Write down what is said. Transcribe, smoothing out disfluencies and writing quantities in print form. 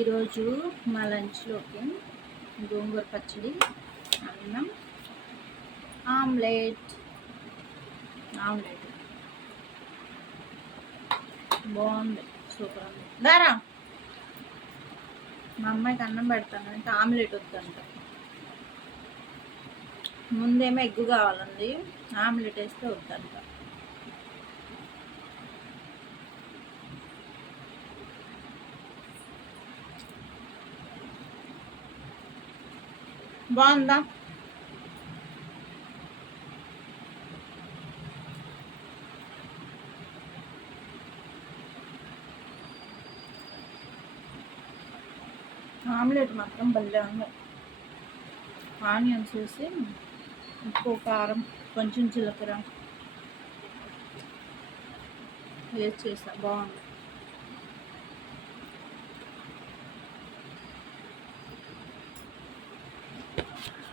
ఈరోజు మా లంచ్లోకి గోంగూర పచ్చడి, అన్నం, ఆమ్లెట్ బాగుంది, సూపర్ ఉంది. దారా మా అమ్మాయికి అన్నం పెడతాను అంటే ఆమ్లెట్ వద్దంట. ముందేమో ఎగ్గు కావాలండి, ఆమ్లెట్ వేస్తే వద్దంట. బాగుందా? ఆమ్లెట్ మాత్రం భలే ఉంది. ఆనియన్స్ వేసి ఉప్పు, కారం, కొంచెం జీలకర్ర వేసి చేసా, బాగుంది.